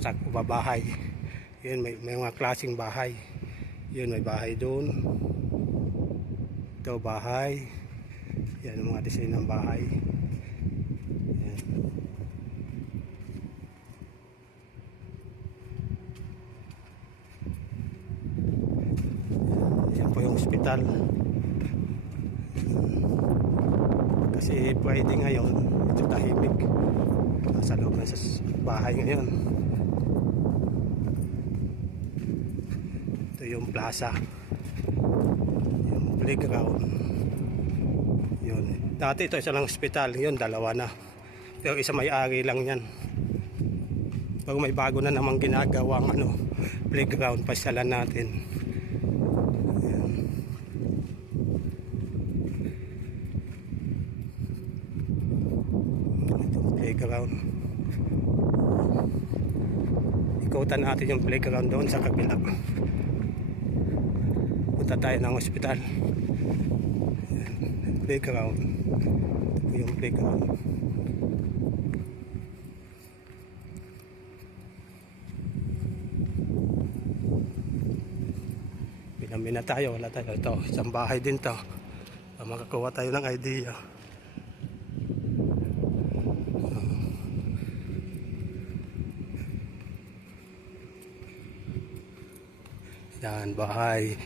sa babahay. Yun, may, may mga klaseng bahay. Yun, may bahay doon. Ito, bahay. Yan mga design ng bahay. Yan. Yan po yung ospital. Kasi Friday ngayon, ito tahimik. Nasa loob s- bahay ngayon. Ito yung plaza. Yung playground. Yun. Dati ito isa lang ospital. Yun, dalawa na. Pero isa may-ari lang yan. Pag may bago na namang ginagawang ano, playground, pasyalan natin. Ayan. Itong playground. Ikutan natin yung playground doon sa kabila. Punta tayo ng ospital. Ayan. Playground. Ito po yung playground. Pinami na tayo, wala tayo. Ito, isang bahay din to. Makakuha tayo ng idea. Yan, bahay.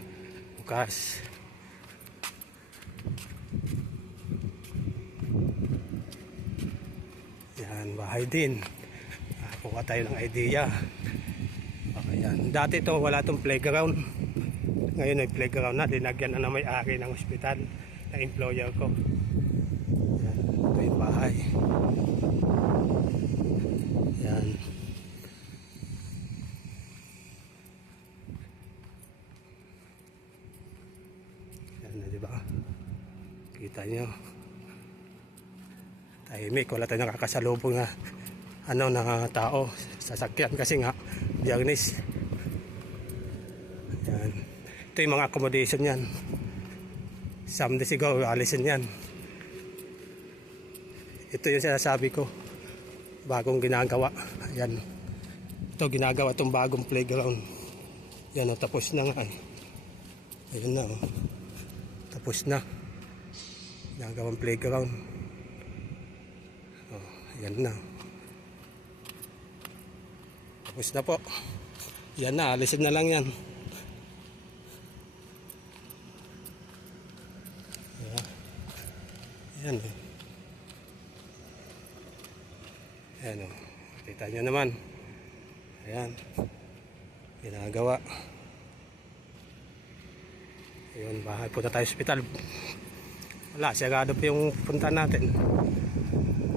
Bukas. Yan, bahay din. Makakuha tayo ng idea. Okay, yan. Dati to wala tong playground. Ngayon ay playground na. Dinagyan na na may-ari ng ospital na employer ko. Yan. Ito yung bahay. Yan. Yan na, di ba? Kita nyo. Tahimik. Wala tayong nakakasalubong na ano na tao sasakyan kasi nga biyernes. Yan. Ito yung mga accommodation yan someday siguro alisin yan. Ito yung sinasabi ko. Bagong ginagawa. Yan. Ito ginagawa itong bagong playground. Yan o tapos na nga eh. Ayun na o tapos na ginagawang playground oh, yan na tapos na po. Yan na, alisin na lang yan. Yan eh. Ayan o. Kita nyo naman. Ayan. Ginagawa. Ayun, bahay. Punta tayo hospital. Wala, sigado pa yung punta natin.